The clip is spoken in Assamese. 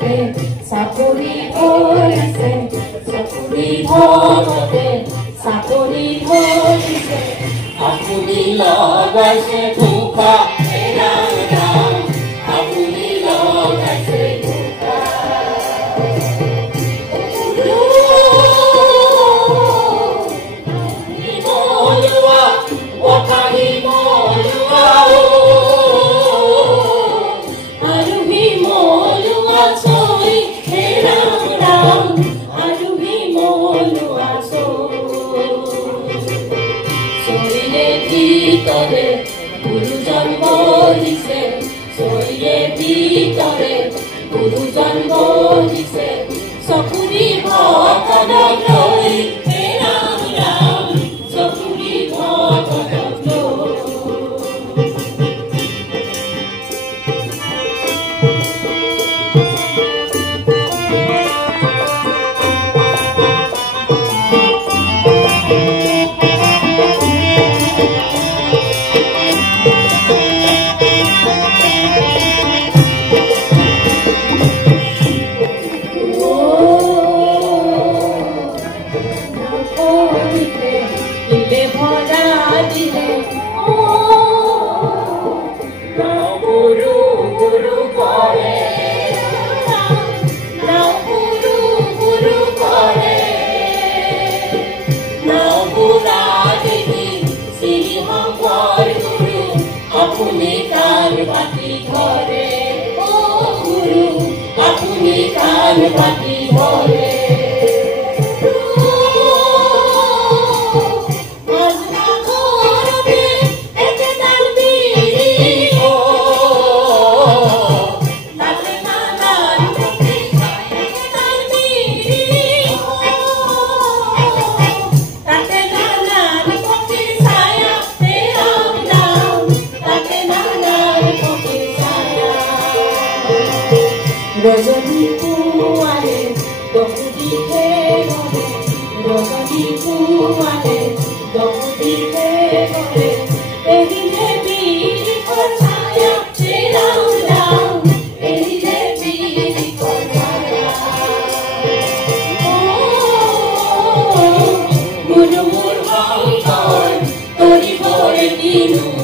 ভগতে চাকৰি ধৰিছে চাকৰি ভগতে চাকৰি ধৰিছে আপুনি লগাইছে ধোকা ৰাম ৰাম আপুনি লগাইছে ধোকা গুৰুজন বহিছে চৈৰে ভিতৰে গুৰুজন বহিছে চকুৰি ভকতক লৈ হে ৰাম ৰাম চকুৰি ভকতক লৈ আপুনি কান পাতি ধৰে ও গুৰু আপুনি কান পাতি ধৰে ৰজনী পুৱালে দকুদিতে গলে ৰজনী পুৱালে দকুদিতে গলে এৰিলে বিৰি ছায়া ৰাম ৰাম এৰিলে বিৰি ছায়া গুৰু মোৰ ভক্তৰ কৰিবৰে দিনো